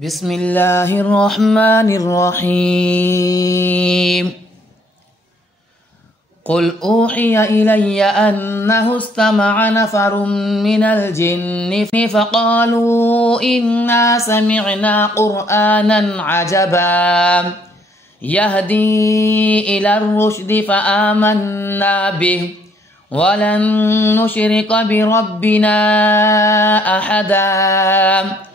بسم الله الرحمن الرحيم. قل أوحي إلي أنه استمع نفر من الجن فقالوا إنا سمعنا قرآنا عجبا يهدي إلى الرشد فآمنا به ولن نشرك بربنا أحدا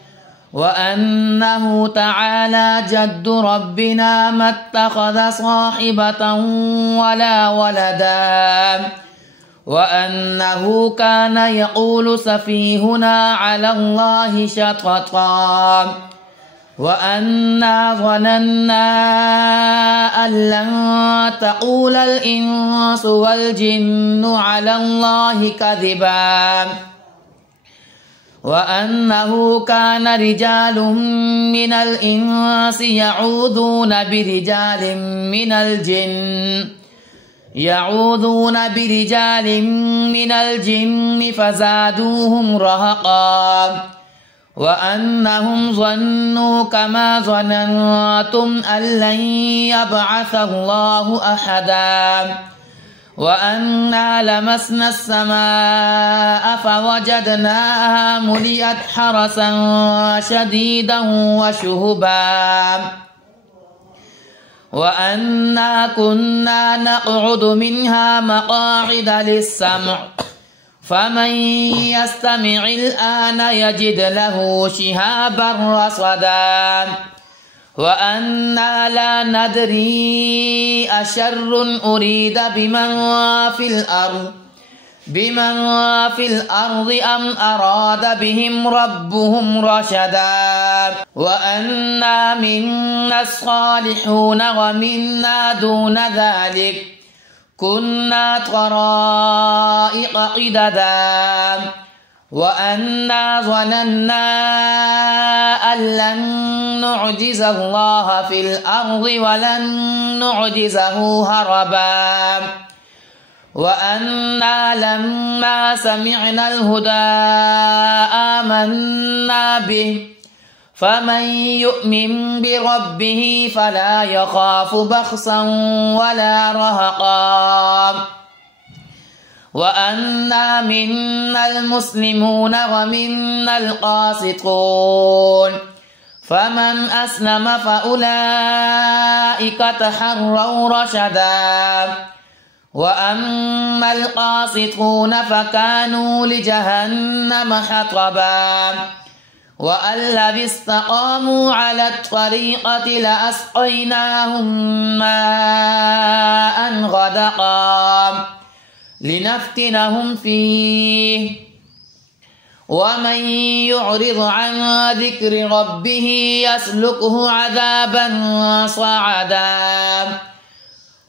وأنه تعالى جد ربنا ما اتخذ صاحبة ولا ولدا وأنه كان يقول سفيهنا على الله شططا وأنا ظننا أن لن تقول الإنس والجن على الله كذبا وأنه كان رجال من الإنس يعوذون برجال من الجن فزادوهم رهقا وأنهم ظنوا كما ظننتم أن لن يبعث الله أحدا وأنا لمسنا السماء فوجدناها ملئت حرسا شديدا وشهبا وأنا كنا نقعد منها مقاعد للسمع فمن يستمع الآن يجد له شهابا رصدا وأنا لا ندري أشر أريد بمن في الأرض أم أراد بهم ربهم رشدا وأنا منا الصالحون ومنا دون ذلك كنا طرائق قددا وأنا ظننا أن لن نعجز الله في الأرض ولن نعجزه هربا وأنا لما سمعنا الهدى آمنا به فمن يؤمن بربه فلا يخاف بخسا ولا رهقا وأنا منا المسلمون ومنا القاسطون فمن أسلم فأولئك تحروا رشدا وأما القاسطون فكانوا لجهنم حطبا وأن لو استقاموا على الطريقة لأسقيناهم ماء غدقا لنفتنهم فيه ومن يعرض عن ذكر ربه يسلكه عذابا صعدا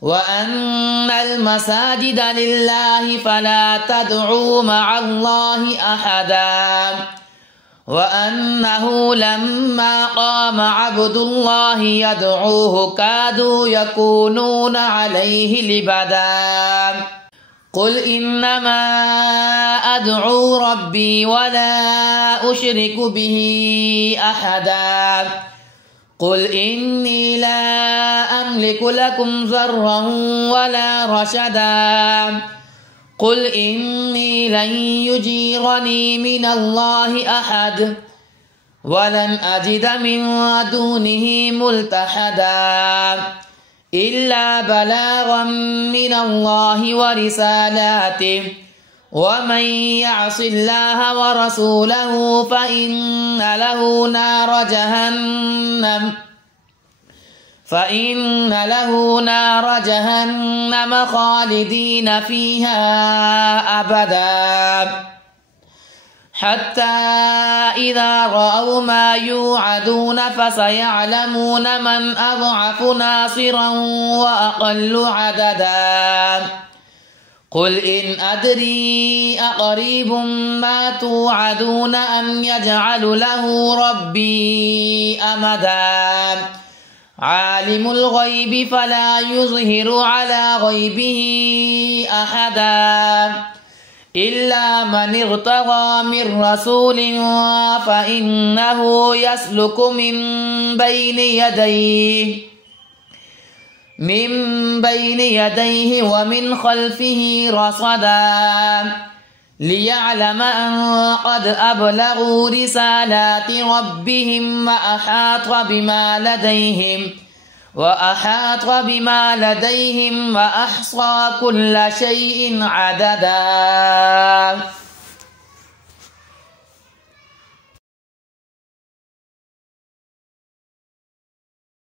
وأن المساجد لله فلا تدعوا مع الله أحدا وأنه لما قام عبد الله يدعوه كادوا يكونون عليه لبدا قل إنما أدعو ربي ولا أشرك به أحدا قل إني لا أملك لكم ضرا ولا رشدا قل إني لن يجيرني من الله أحد ولن أجد من دونه ملتحدا إلا بلاغا من الله ورسالاته ومن يعص الله ورسوله فإن له نار جهنم خالدين فيها أبدا حتى إذا رأوا ما يوعدون فسيعلمون من أضعف ناصرا وأقل عددا قل إن أدري أقريب ما توعدون أم يجعل له ربي أمدا عالم الغيب فلا يظهر على غيبه أحدا إلا من ارتضى من رسول فإنه يسلك من بين يديه ومن خلفه رصدا ليعلم أن قد أبلغوا رسالات ربهم وأحاط بما لديهم وأحصى كل شيء عددا.